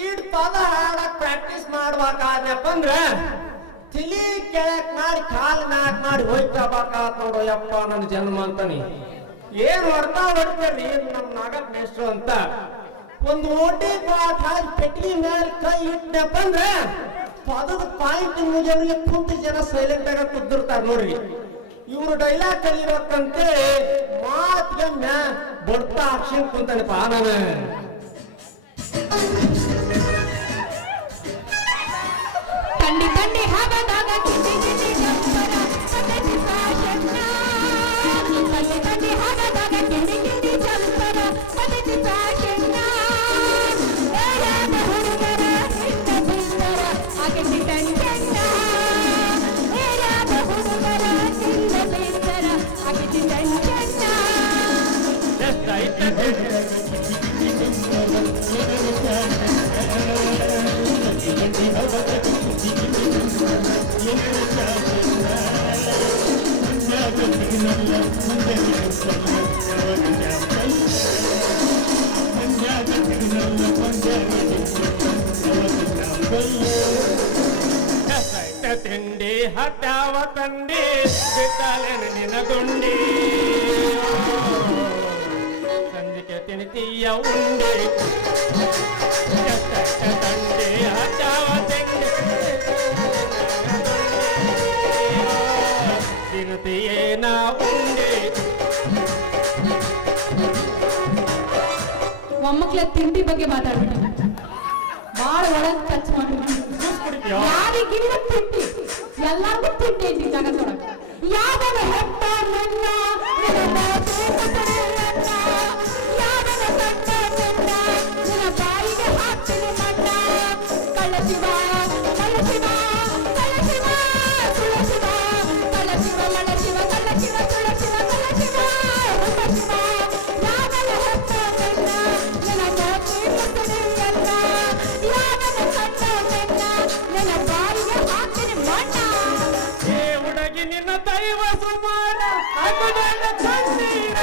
ಈಡ್ ಪದ ಹಾಡಕ್ ಪ್ರಾಕ್ಟೀಸ್ ಮಾಡ್ಬೇಕಾದ್ಯಪ್ಪ ಅಂದ್ರ ತಿಳಿ ಕೆಳಕ್ ಮಾಡಿ ಕಾಲ್ ಮ್ಯಾಕ್ ಮಾಡಿ ಹೋಯ್ತಬೇಕಾತ್ ನೋಡು ಯಪ್ಪ ನನ್ನ ಜನ್ಮ ಅಂತಾನಿ. ಏನ್ ಹೊಡ್ತಾ ಹೊಡ್ತೇರಿ ನಮ್ ನಾಗಪ್ಪ ಮೇಷ್ಟ್ರು ಅಂತ ಒಂದು ಓಟಿ ಪಾಠ ಹಾಕಿ ಪೆಟ್ಲಿ ಮೇಲೆ ಕೈ ಇಟ್ಟಪ್ಪ ಅಂದ್ರ ಪದದ ಪಾಯಿಂಟ್ ಮುಗಿಯವ್ರಿಗೆ ಕುಂತ ಜನ ಸೈಲೆಂಟ್ ಆಗ ಕುದ್ದಿರ್ತಾರ ನೋಡ್ರಿ. ಇವ್ರು ಡೈಲಾಗ್ ಕಲಿಬೇಕಂತೆ ಮಾತ್ಗೆ ಬಡ್ತಾ ಅಕ್ಷನ್ ಕುಂತಾನಪ್ಪ ನಾನು. ಕಂಡಿ ಕಂಡಿ ಹಬದಾಗ ಕಿಂಡಿ ಕಿಂಡಿ ಜಂಪರ ಪದ್ಧತಿ ಫ್ಯಾಷನ್ನ ಕಂಡಿ ಕಂಡಿ ಹಬದಾಗ ಕಿಂಡಿ ಕಿಂಡಿ ಜಂಪರ ಪದ್ಧತಿ ಫ್ಯಾಷನ್ನ ಏರಾದ ಹುಡುಗರ ಹಿಂದ ಬಿಂದರ ಆಗತಿ ಟಂಟನ್ನ ಏರಾದ ಹುಡುಗರ ಹಿಂದ ಬಿಂದರ ಆಗತಿ ಟಂಟನ್ನ ತಿಂಡಿ ಹತ್ತಾವ ತಂಡಿ ಬಿತ್ತಲೆ ನಿನಗುಂಡಿ ಸಂಜಿಕೆ ತಿನಿತೀಯ ಉಂಡಿ ತಂಡಿ ಹತ್ತಾವ ತಿಂಡಿ ತಿನಿತೀಯೇನ ಉಂಡಿ. ಮೊಮ್ಮಕ್ಳ ತಿಂಡಿ ಬಗ್ಗೆ ಮಾತಾಡ್ಬಿಟ್ಟು ಬಾಳ ಒಳಗ್ ಟಚ್ ಮಾಡ್ಬಿಟ್ಟು ಯಾರಿಗಿಲ್ಲ ತಿಂಡಿ ಎಲ್ಲಾರ್ಗು ತಿಂಡಿ ಐತಿ ಜಗತ್ತೊಳಗ. ಯಾವನ ಹೆತ್ತ ನನ್ನ ನಿನ್ನ ದೇವತೆಯನ್ನ ಯಾವನ ಕಟ್ಟ ನನ್ನ ನಿನ್ನ ಬಾಯಿಗೆ ಹಾಕ್ತೀನಿ ಮಣ್ಣ. ಕಳ್ಳ ಶಿವ ಕಳ್ಳ ಶಿವ ಕಳ್ಳ ಶಿವ ಸುಳ್ಳ ಶಿವ ಕಳ್ಳ ಶಿವ ಮಳ್ಳ ಶಿವ ಕಳ್ಳ ಶಿವ ಸುಳ್ಳ ಶಿವ ಕಳ್ಳ ಶಿವ ರೂಪ ಶಿವ ಯಾವನ ಹೆತ್ತ ನನ್ನ ನಿನ್ನ ದೇವತೆಯನ್ನ ಯಾವನ ಕಟ್ಟ ನನ್ನ ನಿನ್ನ ಬಾಯಿಗೆ ಹಾಕ್ತೀನಿ ಮಣ್ಣ. ಏ ಹುಡುಗಿ ನಿನ್ನ ದೈವ ಸುಮಾರ ಅಗುದನ ಕಣ್ಣೀರ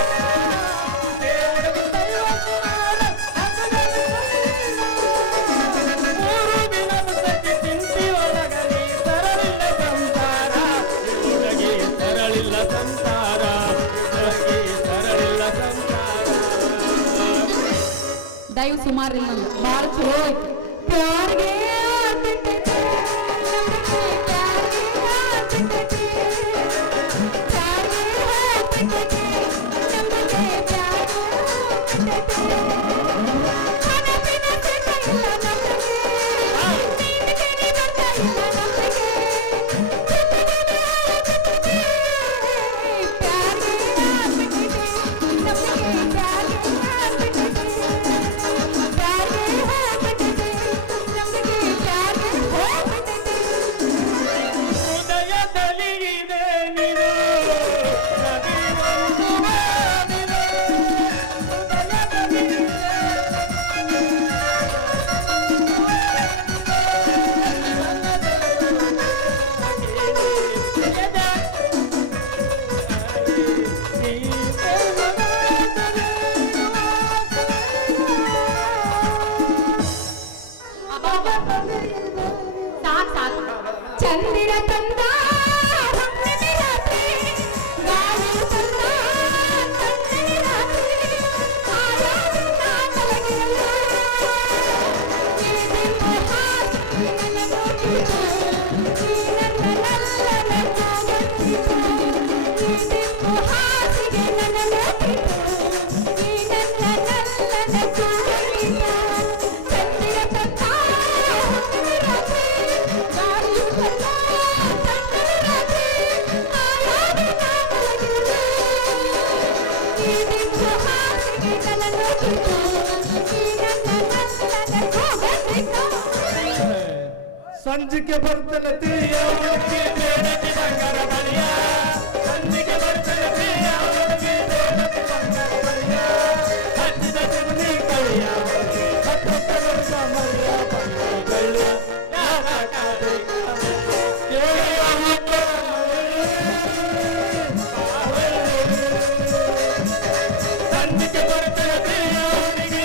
ಏ ಹುಡುಗಿ ದೈವ ಸುಮಾರ ಅಗುದನ ಕಣ್ಣೀರ ಮೂರು ದಿನದ ಸತಿ ತಿಂತಿ ಒಳಗಲಿ ಸರಳಿಲ್ಲ ಸಂಸಾರ ಹುಡುಗಿ ಸರಳಿಲ್ಲ ಸಂಸಾರ ಹುಡುಗಿ ಸರಳಿಲ್ಲ ಸಂಸಾರ. ದೈವ ಸುಮಾರು ಇಲ್ಲ ಬಾಳ ಚಲೋ ಐತಿ. ಪ್ಯಾರ್ಗೆ ಚಂದಿರ ತಂದ ಹುಣ್ಣಿಮೆ ರಾತ್ರಿ ಗಾಳಿ ತಂದ ಕಣ್ಣನೆ ರಾತ್ರಿ ಆಯಾದಿನ ಕಲಗಿರಲ್ಲ ಈ ದಿನ ಹಾಕಿ ನನ್ನ ನೋಡಿತು ಈ ನನ್ನ ನಲ್ಲನ ನೋಡಿತು ಈ ದಿನ ಹಾಸಿಗೆ ನನ್ನ ನೋಡಿತು ಈ ನನ್ನ ನಲ್ಲನ ನೋಡಿತು ಚಂದಿರ ತಂದ ಹುಣ್ಣಿಮೆ ರಾತ್ರಿ ಗಾಳಿ ತಂದ ಕಣ್ಣನೆ ರಾತ್ರಿ ಆಯಾದಿನ ಕಲಗಿರಲ್ಲ ಈ ದಿನ ಹಾಸಿಗೆ ನನ್ನ ನೋಡಿತು ಈ ನನ್ನ ನಲ್ಲನ ನೋಡಿತು. ಸಂಜಿಕೆ ಬರ್ತಲೆ ತಿಳಿಯ ಹುಡುಗಿ ಬೇಡತಿ ಬಂಗಾರ ಬಳಿಯ ಸಂಜಿಕೆ ಬರ್ತಲೆ ತಿಳಿಯ ಹುಡುಗಿ ಬೇಡತಿ ಬಂಗಾರ ಬಳಿಯ ಹಚ್ಚಿದ ಚಿಮಣಿ ಕಳಿಯ ಹತ್ತ ವರ್ಷ ಮಳಿಯ ಬಂಗಾರ ಕಳಿಯ ಸಂಜಿಕೆ ಬರ್ತಲೆ ತಿಳಿಯ ಹುಡುಗಿ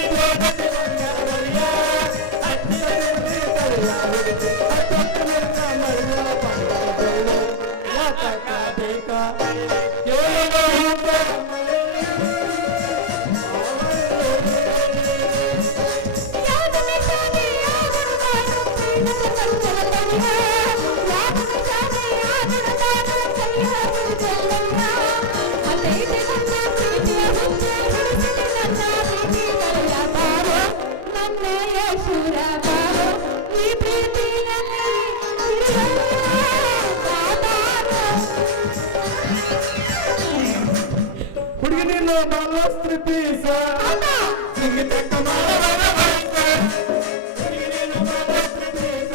ಹುಡುಗಿನ ಬಾಲಸ್ತ್ರಿ ಪೀಸ ಹಿಂಗೆ ತಕ್ಕ ಮಾಡಬಾರ ಬಯಸ ಹುಡುಗಿನ ಬಾಲಸ್ತ್ರಿ ಪೀಸ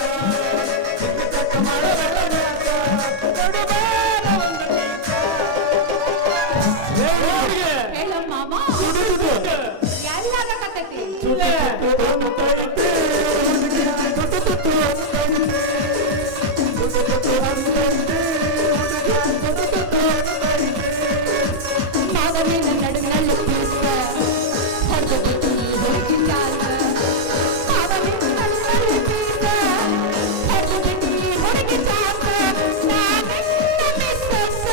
ಹಿಂಗೆ ತಕ್ಕ ಮಾಡಬಾರ ಬಯಸ ಕೊಡಬಾರ ಒಂದು ಪೀಸ ಹೇಳ ಮಾಮ ಹುಡುಗುದು ಎಲ್ಲಾಗಕತ್ತೈತಿ ಮಾವನಿನ ನಡುವಿನಲ್ಲಿ ಪೀಸ ಹೊರದು ಬಿಟ್ಟು ಹುಡುಗಿಂದಾರ ಮಾವನಿನ ನಡುವಿನಲ್ಲಿ ಪೀಸ ಹೊರದು ಬಿಟ್ಟು ಹುಡುಗಿಂದಾರ ನಾನೆಲ್ಲ ಮಿಸ್ಸಸ್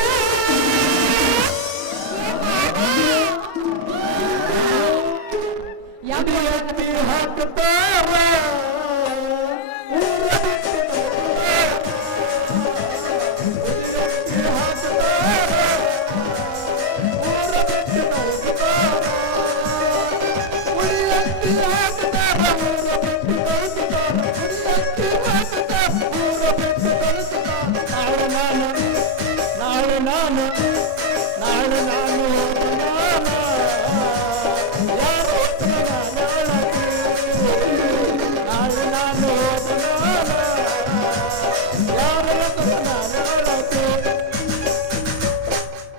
ಯಾಕೆ ಹಾಕುತ್ತಾರ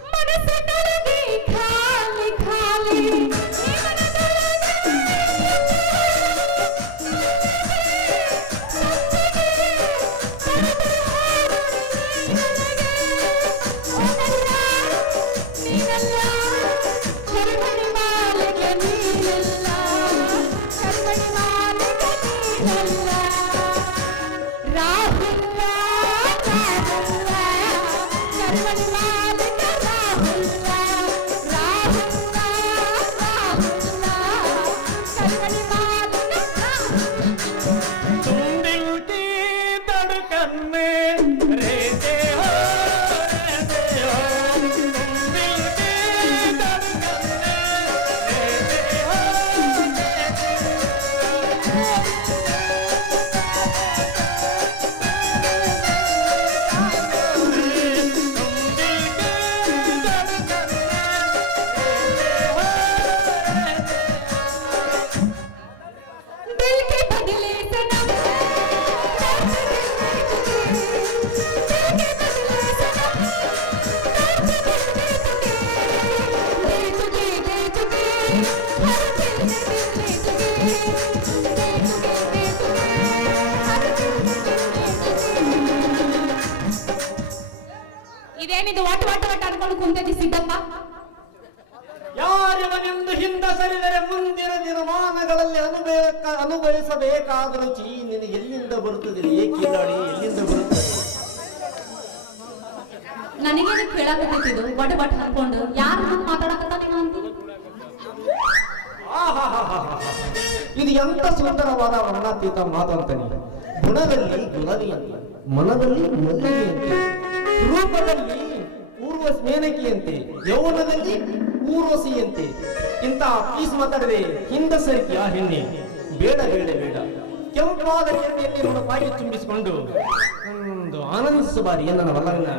ಮನಸ್ಸಿನೊಳಗೆ ಖಾಲಿ ಖಾಲಿ ತುಂಬಿಲ್ಟಿ ತಡಕನ್ನೆ ರೇತೆ ಹೋ ತುಂಬಿಲ್ಟಿ ತಡಕನ್ನೆ ರೇತೆ ಹೋ दिल के बदले सनम दिल के बदले सनम दे चुके हर दिल में दिल ले चुके दे चुके हर दिल में दिल ले चुके ಇದೇನಿದು ವಾಟ್ ವಾಟ್ ವಾಟ್ ಅನ್ಕೊಂಡು ಕುಂತೈತಿ ಸಿದ್ದಪ್ಪ ಯಾರಿವನೆಂದು ಹಿಂದ ಸರಿದರೆ ಮುಂದಿನ ದಿನಮಾನಗಳಲ್ಲಿ ಅನುಭವಿಸಬೇಕಾದ ರುಚಿ ನಿನಗೆ ಎಲ್ಲಿಂದ ಬರುತ್ತದೆ ಏಕಿಲ್ಲಾಡಿ ಎಲ್ಲಿಂದ ಬರುತ್ತದೆ ನನಗೇನು ಕೇಳಾಕತ್ತಿದ್ದು ಬಟ್ ಬಟ್ ಹಾಕೊಂಡು ಯಾರು ಮಾತಾಡಕತ್ತಾನೇನೋ ಅಂತೀನಿ ಆಹಾಹಾಹಾಹಾ. ಇದು ಎಂತ ಸುಂದರವಾದ ವರ್ಣಾತೀತ ಮಾತು ಅಂತಾನೆ ಗುಣದಲ್ಲಿ ಗುಣವಿಯಂತೆ ಮನದಲ್ಲಿ ಮಲ್ಲಿಗೆಯಂತೆ ರೂಪದಲ್ಲಿ ಊರ್ವಶಿ ಮೇನಕಿಯಂತೆ ಯೌವನದಲ್ಲಿ ಊರ್ವಶಿಯಂತೆ ಇಂಥ ಪೀಸ್ ಮಾತಾಡದೆ ಹಿಂದ ಸರಿಕೆಯ ಹೆಣ್ಣೆ ಬೇಡ ಬೇಡ ಬೇಡ ಕೆಂಪಾದ ಎಣ್ಣೆಯಲ್ಲಿ ನನ್ನ ಬಾಯಿ ತುಂಬಿಸಿಕೊಂಡು ಒಂದು ಆನಂದಿಸಬಾರಿ ನನ್ನ ವಲ್ಲವನ್ನ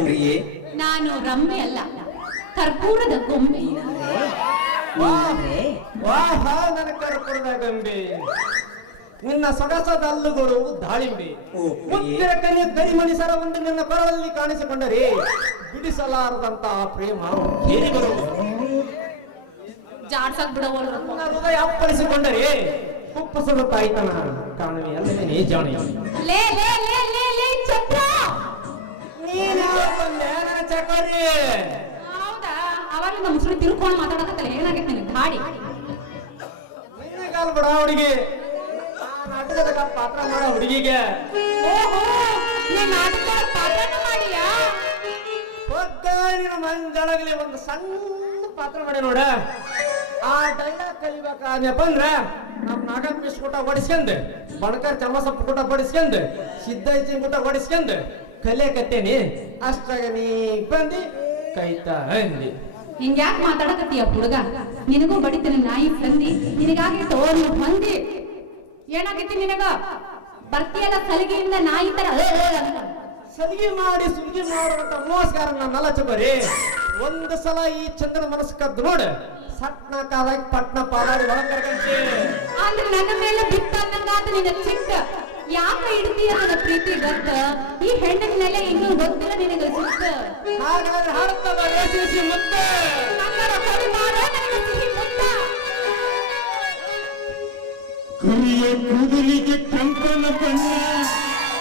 ಪ್ರಿಯೇ ನಾನು ರಂಬೆ ಅಲ್ಲ ಕರ್ಪೂರದ ಗೊಂಬೆ ವಾಹ ನನ್ನ ಕರ್ಪುರದ ಗೊಂಬೆ ನಿನ್ನ ಸೊಗಸದ ಹಲ್ಲುಗಳು ದಾಳಿಂಬೆ ಓ ಪ್ರಿಯೆ. ಮುತ್ತಿರ ಕನ್ಯೆ ಕರಿಮಣಿ ಸರವೊಂದು ನಿನ್ನ ಕೊರಳಲ್ಲಿ ಕಾಣಿಸಿಕೊಂಡರೆ ಬಿಡಿಸಲಾರದಂತಹ ಪ್ರೇಮ ಕೇಳಿ ಬರುವುದು ಜಾಡ್ಸಕ್ ಬಿಡವಲ್ರು ನನ್ನ ಹೃದಯ ಅಪ್ಪಳಿಸಿಕೊಂಡರೆ ಕುಪ್ಪಸದ ತಾಯ್ತನ ಕಾಣುವೆ ಅಲ್ಲವೇ ಜಾಣಿ ಲೇ ಲೇ ಲೇ ಲೇ ಲೇ ಚಕ್ರ ನೀನು ಬಂದೆ ನನ್ನ ಚಕೋರಿ ಹೌದಾ ಅವಾಗಿಂದ ಮುಸುಳಿ ತಿರ್ಕೊಂಡು ಮಾತಾಡಕತ್ತಲ್ಲ ಏನಾಗೈತೆ ನಿನಗೆ ಗಾಡಿ ನಿನ್ನ ಕಾಲ್ ಬಿಡ ಹುಡುಗಿ ನಾಟಕದ ಪಾತ್ರ ಮಾಡೋ ಹುಡುಗಿಗೆ ಓಹೋ ನೀ ನಾಟಕದ ಪಾತ್ರನ ಮಾಡಿಯಾ ಒಗ್ಗರಿನ ಮಂಜಳಗಲಿ ಒಂದು ಸಣ್ಣ ಪಾತ್ರ ಮಾಡಿ ನೋಡ ಆ ಡೈಲಾಗ್ ಕಲಿಬೇಕಾದ್ನಪ್ಪ ಅಂದ್ರ ನಮ್ ನಾಗಪ್ಪೀಸ್ ಕೂಟ ಹೊಡಿಸ್ಕೊಂಡ್ ಬಣಕರ್ ಚಮಸಪ್ಪ ಕೂಟ ಹೊಡಿಸ್ಕೊಂಡ್ ಸಿದ್ದೈಚಿನ ಕೂಟ ಹೊಡಿಸ್ಕೊಂಡ್ ಕಲಿಯಕತ್ತೇನಿ ಅಷ್ಟಾಗ ನೀ ಬಂದಿ ಕೈತಾ ಅಂದಿ ಹಿಂಗ್ಯಾಕ್ ಮಾತಾಡಕತ್ತೀಯ ಹುಡುಗ ನಿನಗೂ ಬಡಿತೀನಿ ನಾಯಿ ಸಂದಿ ನಿನಗಾಗಿ ತೋರು ಮಂದಿ ಏನಾಗೈತಿ ನಿನಗ ಬರ್ತೀಯಲ್ಲ ಸಲಿಗೆಯಿಂದ ನಾಯಿ ತರ ಅಂತ ಸಲಿಗೆ ಮಾಡಿ ಸುಲಿಗೆ ಮಾಡುವಂತ ಮೋಸಗಾರ ನನ್ನೆಲ್ಲ ಚಕೋರಿ ಒಂದು ಸಲ ಈ ಚಂದ್ರ ಮನಸ್ಸು ಕದ್ದು ನೋಡು ಸಟ್ನ ಕಾಲಾಗಿ ಪಟ್ನ ಪಾಲಾಡಿ ಒಳಗ್ ಕರ್ಕಂತೆ ಅಂದ್ರೆ ನನ್ನ ಮೇಲೆ ಬಿತ್ತ ಅನ್ನಂಗಾತ ನಿನ್ನ ಚಿಕ್ಕ ಯಾಕೆ ಇಡ್ತೀಯ ನನ್ನ ಪ್ರೀತಿ ಗೊತ್ತ ಈ ಹೆಣ್ಣಿನ ಮೇಲೆ ಇನ್ನೂ ಗೊತ್ತಿಲ್ಲ ನಿನಗೆ ಸುತ್ತ ಹಾಗಾದ್ರೆ ಹಾಡ್ತದ ರೇಸಿ ಮುತ್ತೆ ಕನ್ನಡ ಕವಿ ಮಾಡೋ ನನಗೆ ಸಿಹಿ ಮುತ್ತ ಕುರಿಯ ಕೂದಲಿಗೆ ಕೆಂಪನ ಬಣ್ಣ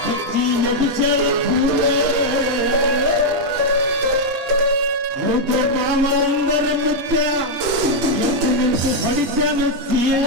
ಹಚ್ಚಿನ ವಿಚಾರ ಹೌದು ಮಾಮ ಅಂದರೆ ಮುತ್ಯ ಎದ್ದು ನಿಂತು ಹೊಡಿತಾನ ಸೀಳ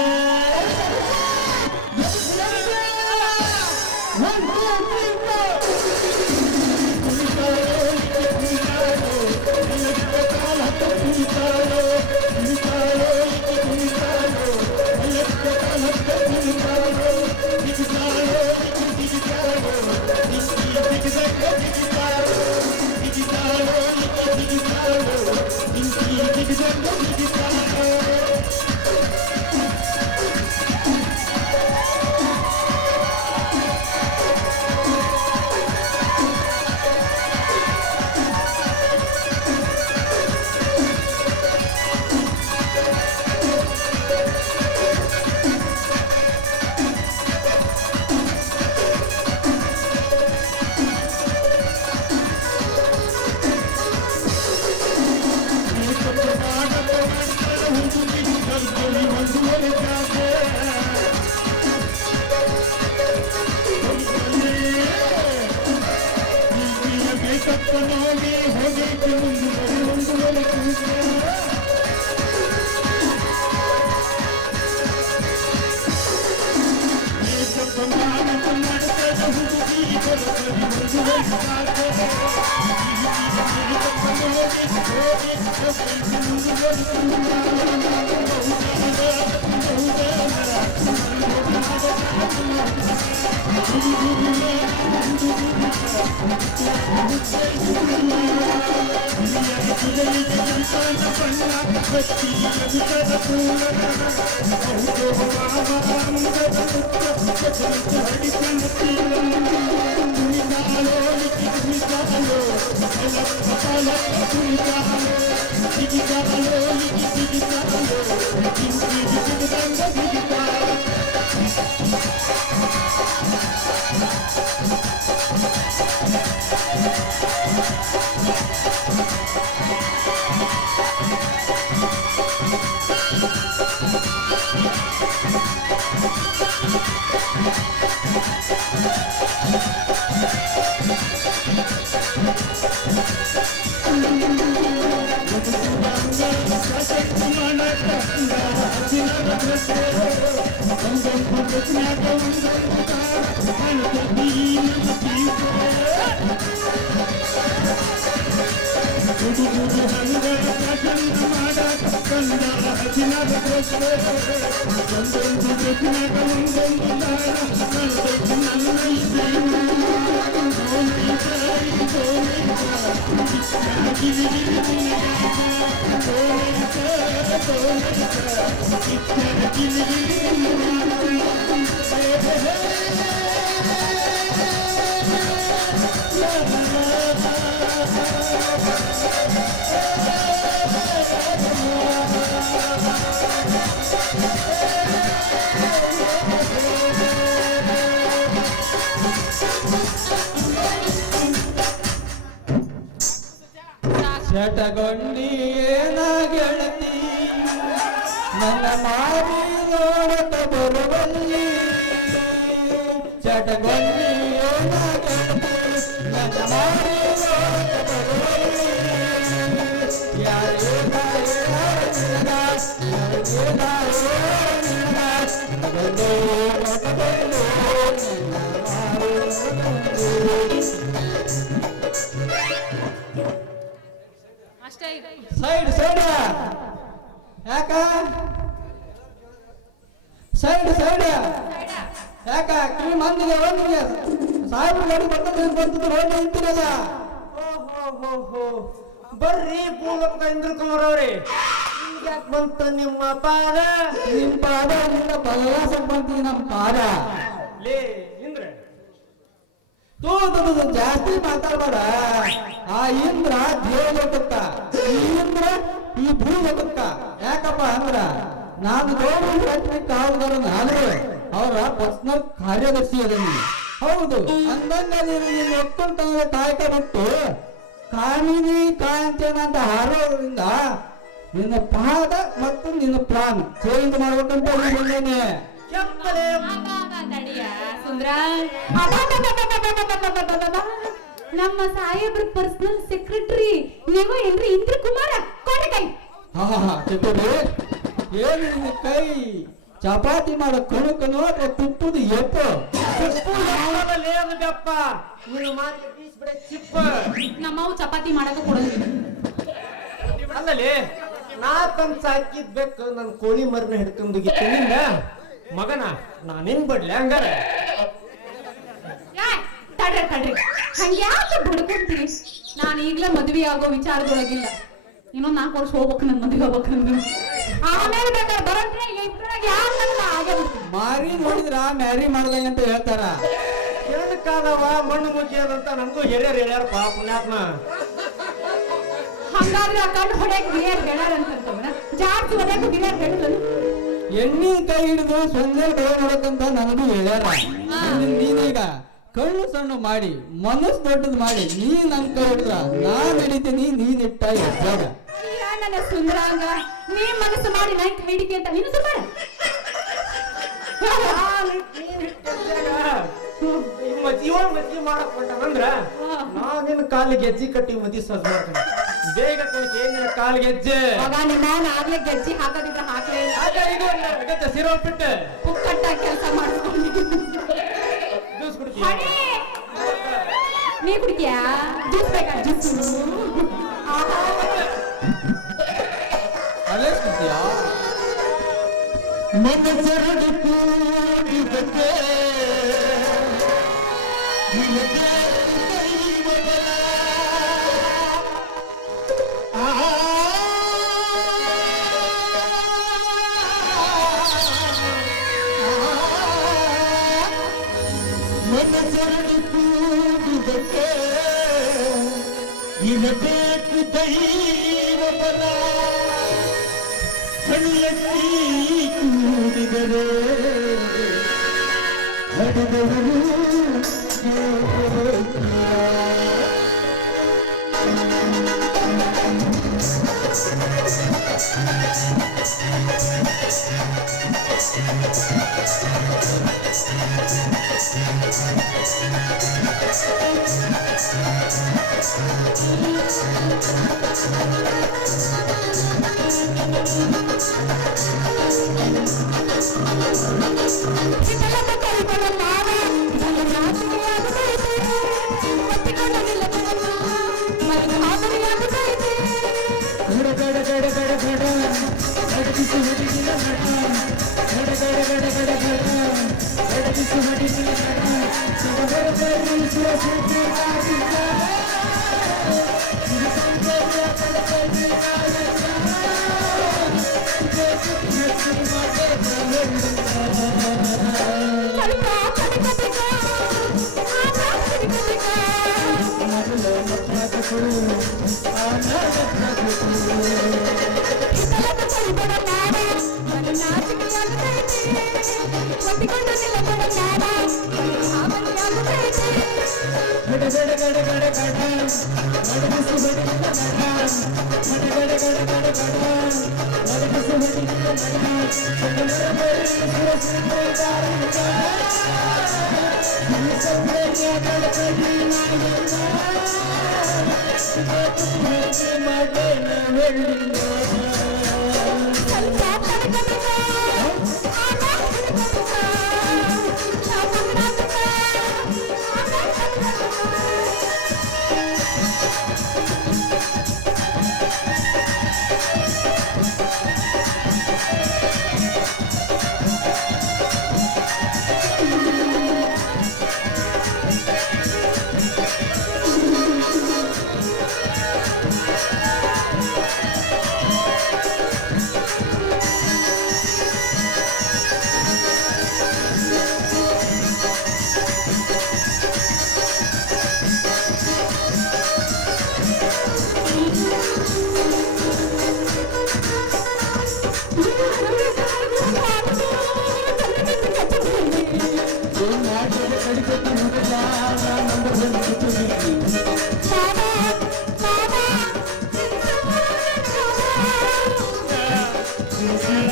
ಚಟಗೊಂಡಿ ಏನ ಗೆಳತಿ ನನ್ನ ಮಾರಿ ನೋಡತ ಬರುವಲ್ಲಿ ಚಟಗೊಂಡಿ ಏನ ಗೆಳತಿ ನನ್ನ ಮಾರಿ ನೋಡತ ಬರುವಲ್ಲಿ ಯಾರೇ ಅಷ್ಟೇ ಸೈಡ್ ಸೈಡ್ ಯಾಕ ಸೈಡ್ ಸೈಡ್ ಯಾಕ ಕಿವಿ ಮಂದಿಗೆ ಒಂದಿಗೆ ಸಾಹೇಬ್ರ ಗಾಡಿ ಬರ್ತದೆ ರೋಡ್ ನಿಂತಿರಲ್ಲ ಓಹೋ ಬರ್ರಿ ಪೂಲಕ ಇಂದ್ರಕುಮಾರವ್ರಿ ಯಾಕೆ ಬಂತ ನಿಮ್ಮ ಪಾದ ನಿನ್ನ ಬಲವಾಸ ಬಂತಿ ನಮ್ಮ ಪಾದ ಲೇ ಇಂದ್ರ ಜಾಸ್ತಿ ಮಾತಾಡಬೇಡ. ಆ ಇಂದ್ರ ದೇವಲೋಕಕ್ಕ, ಈ ಇಂದ್ರ ಈ ಭೂಲೋಕಕ್ಕ. ಯಾಕಪ್ಪ ಅಂದ್ರ ನಾನು ಗೌರವ ಕಾವಲುಗಾರ ನಾನು ಅವರ ಪರ್ಸನಲ್ ಕಾರ್ಯದರ್ಶಿ ಅದನ್ನು. ಹೌದು, ಅಂದಂಗ ನೀನು ನಿನ್ನ ಒಕ್ಕಲ್ತನದ ಕಾಯಕ ಬಿಟ್ಟು ಕಾಮಿನಿ ಕಾಂಚನ ಅಂತ ಹಾರೋದ್ರಿಂದ ನಿನ್ನ ಪಾದ ಮತ್ತು ನಿನ್ನ ಪ್ಲಾನ್ ಚೇಂಜ್ ಮಾಡ್ಬೇಕಂತ ಬಂದೇನೆ. ಕೆಂಪಲೆ ಸುಂದ್ರ ನಮ್ಮ ಸಾಹೇಬ್ರ ಪರ್ಸನಲ್ ಸೆಕ್ರೆಟರಿ ನೀವು ಏನ್ರಿ ಇಂದ್ರ ಕುಮಾರ ಕೊಡಿ ಕೈ. ಚಟುರಿ ಏನು ನಿನ್ನ ಕೈ ಚಪಾತಿ ಮಾಡೋ ಕಣಕನು ಅಥವಾ ತುಪ್ಪದ ಎಪ್ಪು? ಲೇದಪ್ಪ ನೀನು ಮಾತ್ರ ಬೀಸ್ಬಿಡ ಚಿಪ್ಪ. ನಮ್ಮವು ಚಪಾತಿ ಮಾಡಕ ಕೊಡೋದಿಲ್ಲ. ಅಲ್ಲಲ್ಲಿ ನಾ ತಂದ್ ಸಾಕಿದ್ ಬೇಕು ನನ್ ಕೋಳಿ ಮರನ ಹಿಡ್ಕೊಂಡು ನಿಂದ ಮಗನ ನಾನ್ ಹೆಂಗ್ ಬಿಡ್ಲಿ ಹಂಗಾರ? ತಡ್ರಿ ತಡ್ರಿ, ಹಂಗ್ಯಾಕೆ ಬಡ್ಕೊಂತೀರಿ? ನಾನು ಈಗ್ಲೇ ಮದ್ವೆ ಆಗೋ ವಿಚಾರದೊಳಗಿಲ್ಲ. ಇನ್ನೊಂದ್ 4 ವರ್ಷ ಹೋಗ್ಬೇಕು, ನನ್ ಮದ್ವೆ ಆಗ್ಬೇಕಂದ್ರೆ ಆಮೇಲೆ ಬೇಕಾದ್ರೆ ಬರಂದ್ರೆ ಯಾರು ಮಾರಿ ನೋಡಿದ್ರ ಮ್ಯಾರಿ ಮಾಡ್ದಂಗ ಅಂತ ಹೇಳ್ತಾರ. ಎರಡು ಕಾಲವ ಮಣ್ಣು ಮುಗಿಯದಂತ ನನಗೂ ಹಿರಿಯರು ಹೇಳ್ಯಾರಪ್ಪ ಪುಣ್ಯಾತ್ಮ. ಹಂಗಾದ್ರೆ ಆ ಕಣ್ಣು ಹೊಡ್ಯಾಕ ಗಿಳಿಯಾರ್ ಹೇಳ್ಯಾರಂತಂತವನ ಜಾಸ್ತಿ ಹೊಡ್ಯಾಕ ಗಿಳಿಯಾರ್ ಹೇಳಿದ್ರು. ಎಣ್ಣಿ ಕೈ ಹಿಡಿದು ಸೊನ್ನೆ ಡೋ ನೋಡಕಂತ ನನಗೂ ಹೇಳ್ಯಾರ. ನೀನೀಗ ಕಣ್ಣು ಸಣ್ಣ ಮಾಡಿ ಮನಸ್ಸು ದೊಡ್ಡದು ಮಾಡಿ ನೀ ನನ್ ಕೈ ಹಿಡಿದ್ರ ನಾನ್ ಹಿಡಿತೀನಿ, ನೀನ್ ಇಟ್ಟ ಎಷ್ಟಾಗ ನನ್ನ ಸುಂದರಾಂಗ ನೀ ಮನಸ್ಸು ಮಾಡಿ ನಾ ಕೈ ಹಿಡಿಕೆ ಅಂತ ನೀನು ಸುಮ್ಮನೆ ಮದ್ವಿ ಮಾಡಕ್ ಕೊಟ್ಟನಂದ್ರ ನಾ ನಿನ್ನ ಕಾಲಿಗೆ ಗೆಜ್ಜಿ ಕಟ್ಟಿ ಮದ್ವಿ ಸಜ್ಜ ಮಾಡ್ತೀನಿ. ಬೇಗ ಏನಿಲ್ಲ ಕಾಲಿಗೆ ಗೆಜ್ಜೆ. ನಿಮ್ಮ ಆಗ್ಲೇ ಗೆಜ್ಜಿ ಹಾಕೋದಿದ್ರೆ ಹಾಕ್ಲೇ ಇಲ್ಲ. ಸಿರೋಪಿಟ್ಟು ಪುಕ್ಕಟ್ಟಾಗಿ ಕೆಲಸ ಮಾಡಿಸ್ಕೊಂಡು ಜ್ಯೂಸ್ ಕುಡ್ತೀಯ? ನೀ ಕುಡಿತೀಯಾ? ಜ್ಯೂಸ್ ಬೇಕಾ? ಜ್ಯೂಸ್ ಅಲ್ಲೇ ಕುಡ್ತೀಯಾ? ಮನಸರಡು ಕೂಡಿದಂತೆ ನಿನಗೆ ದೈವಬಲ. ಮನಸರಡು ಕೂಡಿದಂತೆ ನಿನಬೇಕು ದೈವಬಲ. ಕಣ್ಣಲ್ಲಿ ಕೂಡಿದರೆ ಹಡಿದವರು Siva